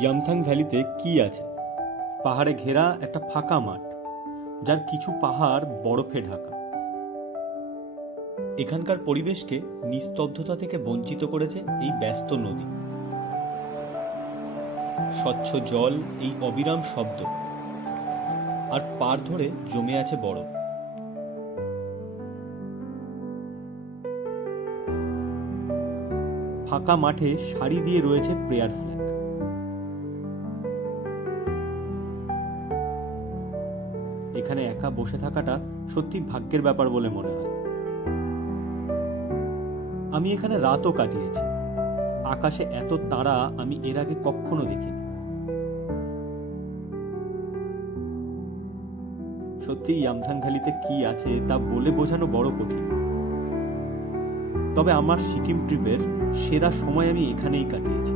ইয়ামথাং ভ্যালিতে কি আছে? পাহাড়ে ঘেরা একটা ফাঁকা মাঠ, যার কিছু পাহাড় বরফে ঢাকা। এখানকার পরিবেশকে নিস্তব্ধতা থেকে বঞ্চিত করেছে এই ব্যস্ত নদী। স্বচ্ছ জল, এই অবিরাম শব্দ, আর পার ধরে জমে আছে বরফ। ফাঁকা মাঠে সারি দিয়ে রয়েছে প্রেয়ার ফ্ল্যাগ। এখানে একা বসে থাকাটা সত্যি ভাগ্যের ব্যাপার বলে মনে হয়। আমি এখানে রাতও কাটিয়েছি। আকাশে এত তারা আমি এর আগে কখনো দেখিনি। সত্যি ইয়ামথাং ভ্যালিতে কি আছে তা বলে বোঝানো বড় কঠিন। তবে আমার সিকিম ট্রিপের সেরা সময় আমি এখানেই কাটিয়েছি।